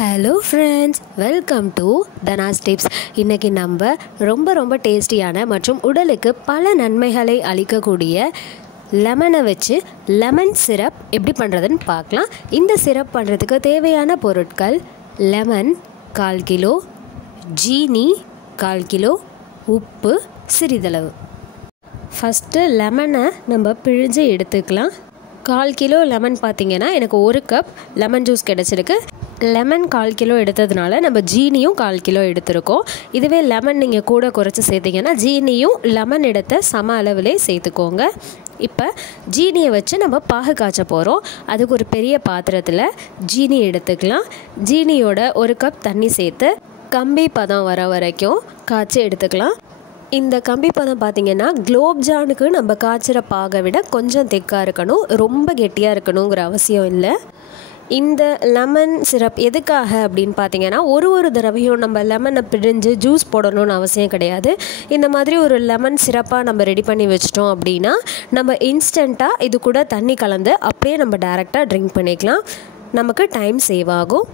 Hello friends, welcome to Dhana's tips. இன்றைக்கி நம்ம ரொம்ப டேஸ்டியான மற்றும் உடலுக்கு பல நன்மைகளை அளிக்கக்கூடிய லெமனை வச்சு லெமன் சிரப் எப்படி பண்ணுறதுன்னு பார்க்கலாம். இந்த சிரப் பண்ணுறதுக்கு தேவையான பொருட்கள்: லெமன் 1/4 கிலோ, ஜீனி 1/4 கிலோ, உப்பு சிறிதளவு. ஃபஸ்ட்டு லெமனை நம்ம பிழிஞ்சு எடுத்துக்கலாம். 1/4 கிலோ லெமன் பார்த்திங்கன்னா எனக்கு 1 கப் லெமன் ஜூஸ் கிடச்சிருக்கு. லெமன் 1/4 கிலோ எடுத்ததுனால நம்ம ஜீனியும் 1/4 கிலோ எடுத்துருக்கோம். இதுவே லெமன் நீங்கள் கூட குறைச்சி சேர்த்திங்கன்னா ஜீனியும் லெமன் எடுத்த சம அளவிலே சேர்த்துக்கோங்க. இப்போ ஜீனியை வச்சு நம்ம பாகு காய்ச்ச போகிறோம். அதுக்கு ஒரு பெரிய பாத்திரத்தில் ஜீனி எடுத்துக்கலாம். ஜீனியோட 1 கப் தண்ணி சேர்த்து கம்பி பதம் வர வரைக்கும் காய்ச்சி எடுத்துக்கலாம். இந்த கம்பி பதம் பார்த்திங்கன்னா குலோப்ஜானுக்கு நம்ம காய்ச்சிற பாகை விட கொஞ்சம் திக்காக இருக்கணும், ரொம்ப கெட்டியாக இருக்கணுங்கிற அவசியம் இல்லை. இந்த லெமன் சிரப் எதுக்காக அப்படின்னு பார்த்திங்கன்னா, ஒரு தடவையும் நம்ம லெமனை பிழிஞ்சு ஜூஸ் போடணும்னு அவசியம் கிடையாது. இந்த மாதிரி ஒரு லெமன் சிரப்பாக நம்ம ரெடி பண்ணி வச்சிட்டோம் அப்படின்னா நம்ம இன்ஸ்டண்ட்டாக இது கூட தண்ணி கலந்து அப்படியே நம்ம டைரெக்டாக ட்ரிங்க் பண்ணிக்கலாம். நமக்கு டைம் சேவ் ஆகும்.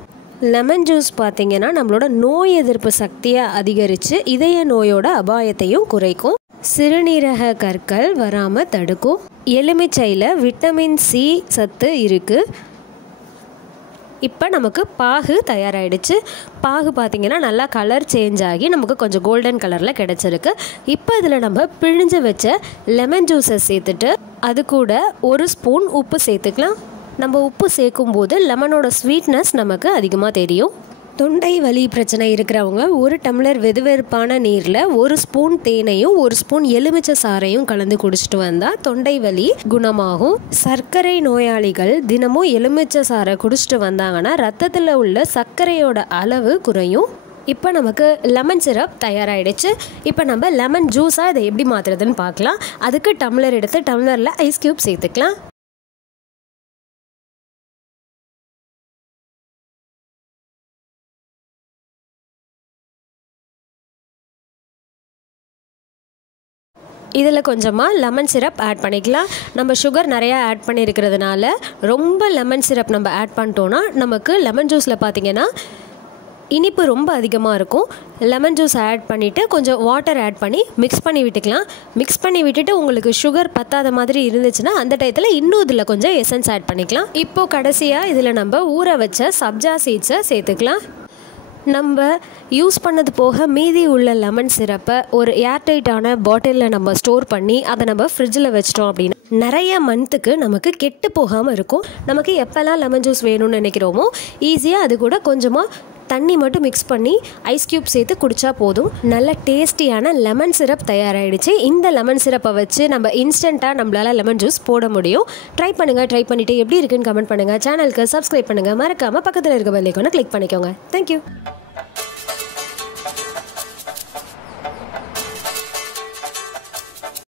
லெமன் ஜூஸ் பார்த்திங்கன்னா நம்மளோட நோய் எதிர்ப்பு சக்தியை அதிகரித்து இதய நோயோட அபாயத்தையும் குறைக்கும். சிறுநீரக கற்கள் வராமல் தடுக்கும். எலுமிச்சையில் விட்டமின் சி சத்து இருக்குது. இப்போ நமக்கு பாகு தயாராகிடுச்சு. பாகு பார்த்திங்கன்னா நல்லா கலர் சேஞ்ச் ஆகி நமக்கு கொஞ்சம் கோல்டன் கலரில் கிடச்சிருக்கு. இப்போ இதில் நம்ம பிழிஞ்சு வச்ச லெமன் ஜூஸை சேர்த்துட்டு அது கூட 1 ஸ்பூன் உப்பு சேர்த்துக்கலாம். நம்ம உப்பு சேர்க்கும்போது லெமனோட ஸ்வீட்னஸ் நமக்கு அதிகமாக தெரியும். தொண்டை வலி பிரச்சனை இருக்கிறவங்க 1 டம்ளர் வெதுவெதுப்பான நீரில் 1 ஸ்பூன் தேனையும் 1 ஸ்பூன் எலுமிச்சை சாறையும் கலந்து குடிச்சிட்டு வந்தால் தொண்டை வலி குணமாகும். சர்க்கரை நோயாளிகள் தினமும் எலுமிச்சை சாறை குடிச்சிட்டு வந்தாங்கன்னா ரத்தத்தில் உள்ள சர்க்கரையோட அளவு குறையும். இப்போ நமக்கு லெமன் சிரப் தயாராகிடுச்சு. இப்போ நம்ம லெமன் ஜூஸாக இதை எப்படி மாற்றுறதுன்னு பார்க்கலாம். அதுக்கு டம்ளர் எடுத்து டம்ளரில் ஐஸ் க்யூப் சேர்த்துக்கலாம். இதில் கொஞ்சமாக லெமன் சிரப் ஆட் பண்ணிக்கலாம். நம்ம சுகர் நிறையா ஆட் பண்ணியிருக்கிறதுனால ரொம்ப லெமன் சிரப் நம்ம ஆட் பண்ணிட்டோன்னா நமக்கு லெமன் ஜூஸில் பார்த்திங்கன்னா இனிப்பு ரொம்ப அதிகமாக இருக்கும். லெமன் ஜூஸ் ஆட் பண்ணிவிட்டு கொஞ்சம் வாட்டர் ஆட் பண்ணி மிக்ஸ் பண்ணி விட்டுக்கலாம். மிக்ஸ் பண்ணி விட்டுட்டு உங்களுக்கு சுகர் பத்தாத மாதிரி இருந்துச்சுன்னா அந்த டயத்தில் இன்னும் இதில் கொஞ்சம் எசன்ஸ் ஆட் பண்ணிக்கலாம். இப்போது கடைசியாக இதில் நம்ம ஊற வச்ச சப்ஜா சீட்ஸை சேர்த்துக்கலாம். நம்ம யூஸ் பண்ணது போக மீதி உள்ள லெமன் சிரப்பை ஒரு ஏர்டைட்டான பாட்டிலில் நம்ம ஸ்டோர் பண்ணி அதை நம்ம ஃப்ரிட்ஜில் வச்சிட்டோம் அப்படின்னா நிறைய மந்த்துக்கு நமக்கு கெட்டு போகாமல் இருக்கும். நமக்கு எப்போல்லாம் லெமன் ஜூஸ் வேணும்னு நினைக்கிறோமோ ஈஸியாக அது கூட கொஞ்சமாக தண்ணி மட்டும் மிக்ஸ் பண்ணி ஐஸ் க்யூப் சேர்த்து குடித்தா போதும். நல்ல டேஸ்டியான லெமன் சிரப் தயாராகிடுச்சு. இந்த லெமன் சிரப்பை வச்சு நம்ம இன்ஸ்டண்ட்டாக நம்மளால் லெமன் ஜூஸ் போட முடியும். ட்ரை பண்ணிவிட்டு எப்படி இருக்குன்னு கமெண்ட் பண்ணுங்கள். சேனலுக்கு சப்ஸ்கிரைப் பண்ணுங்கள். மறக்காமல் பக்கத்தில் இருக்க பெல் ஐகானை கிளிக் பண்ணிக்கோங்க. தேங்க்யூ.